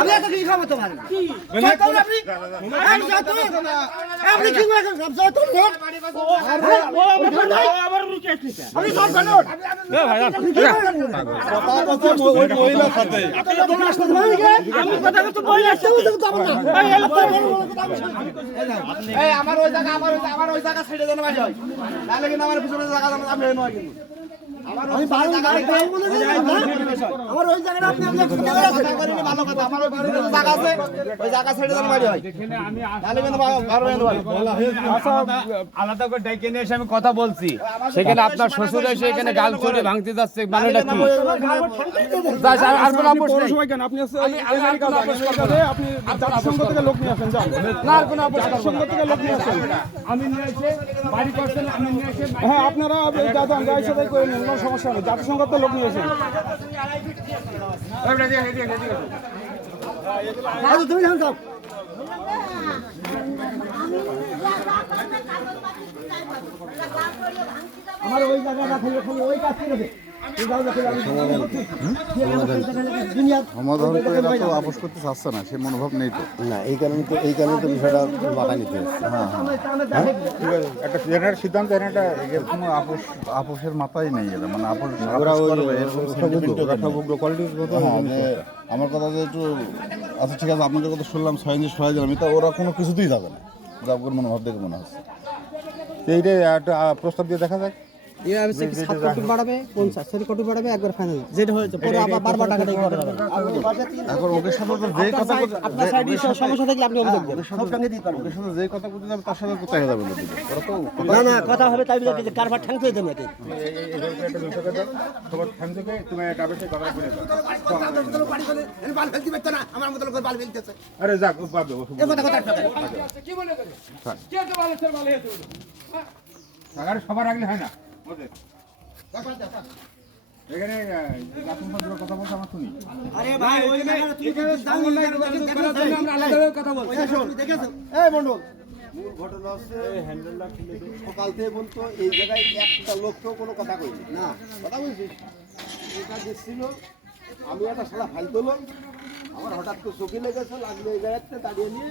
আমি এত কিছু খাবো তোমার আমার ওই জায়গা ছেড়ে দেন ভাই তাহলে কিন্তু আমার পিছনে জায়গা আমি নয় কিন্তু আমার ওই জায়গাটা আপনি ভালো কথা আমার ওই জায়গা আছে ওই জায়গা ছেড়ে দেন ভাই তাহলে কিন্তু আলাদা করে ডেকে নিয়ে এসে আমি কথা বলছি সেখানে আপনার শ্বশুর এসে এখানে গাল চড়ে ভাঙতে যাচ্ছে মানেটা কি আর কোনো আপোষ নেই আপনি আপনি জাতীয় সংঘ থেকে লোক নিয়ে আসেন যান না আর কোনো আপোষ জাতীয় সংঘ থেকে লোক নিয়ে আসেন আমি নিয়ে এসে বাড়ি করছেন আমি নিয়ে এসে হ্যাঁ আপনারা দাদা গাড়ির সাথে করে নিন কোনো সমস্যা নেই জাতীয় সংঘ থেকে লোক নিয়ে আসেন তুমি জানো সব আমার ওই জায়গাটা খালি ওই কাজ করে সমাধান করে এরা তো আপোষ করতে চাচ্ছে না সে মনোভাব নেই তো না এই কারণে তো বিষয়টা মাথা নিতে হচ্ছে একটা জেনারেল সিদ্ধান্ত এটা কোনো আপোষের মাথায় নেই এরা মানে আপোষ আমার কথা যে একটু আচ্ছা ঠিক আছে আপনাদের কথা শুনলাম সহায় সহায় দিলাম এটা ওরা কোনো কিছুতেই যাবে না যাবগর মনোভাব দেখে মনে হচ্ছে এইটাই একটা প্রস্তাব দিয়ে দেখা যাক কথা হবে তাই কারবার ঠ্যাং করে দেবে আরে যাক সবার আগলে হয় না এখানে কথা বলতে আমার শুনি আরে ভাই ওই জায়গাটা তুই আমরা আলাদা কথা বলছি দেখেছো এই বন্ধু মূল ঘটনা হচ্ছে হ্যান্ডেলটা খুলে সকাল থেকে বলতো এই জায়গায় একটা লোককেও কোনো কথা কইনি না কথা বলছিস এটা দেখছিল আমি একটা শালা ফাইল তোলো আমার হঠাৎ করে চোখে লেগেছে লাগলে এই জায়গাতে দাঁড়িয়ে নিয়ে